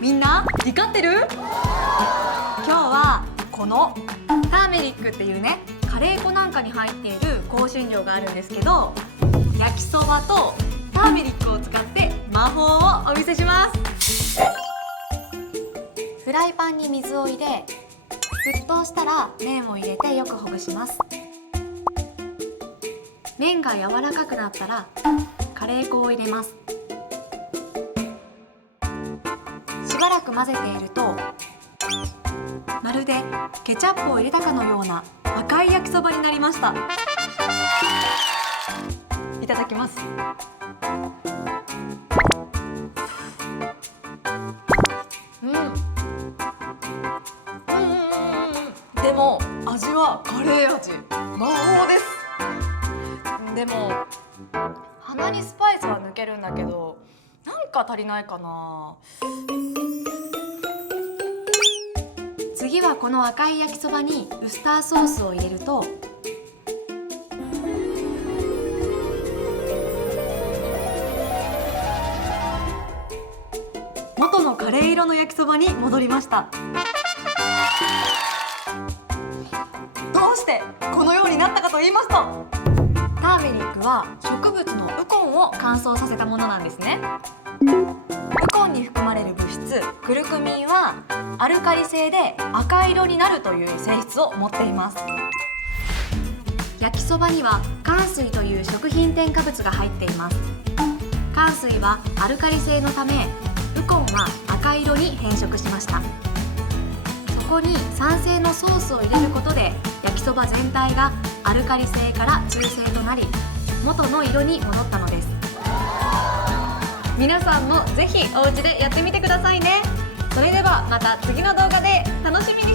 みんな怒ってる？今日はこのターメリックっていうね、カレー粉なんかに入っている香辛料があるんですけど、焼きそばとターメリックを使って魔法をお見せします。フライパンに水を入れ、沸騰したら麺を入れてよくほぐします。麺が柔らかくなったらカレー粉を入れます。しばらく混ぜていると、まるでケチャップを入れたかのような赤い焼きそばになりました。いただきます。でも味はカレー味、魔法です。でも鼻にスパイスは抜けるんだけど、なんか足りないかな。次はこの赤い焼きそばにウスターソースを入れると、元のカレー色の焼きそばに戻りました。どうしてこのようになったかと言いますと、ターメリックは植物のウコンを乾燥させたものなんですね。ウコンに含まれる物質クルクミンはアルカリ性で赤色になるという性質を持っています。焼きそばにはかん水という食品添加物が入っています。かん水はアルカリ性のため、ウコンは赤色に変色しました。そこに酸性のソースを入れることで、焼きそば全体がアルカリ性から中性となり、元の色に戻ったのです。皆さんもぜひお家でやってみてくださいね。それではまた次の動画で楽しみに。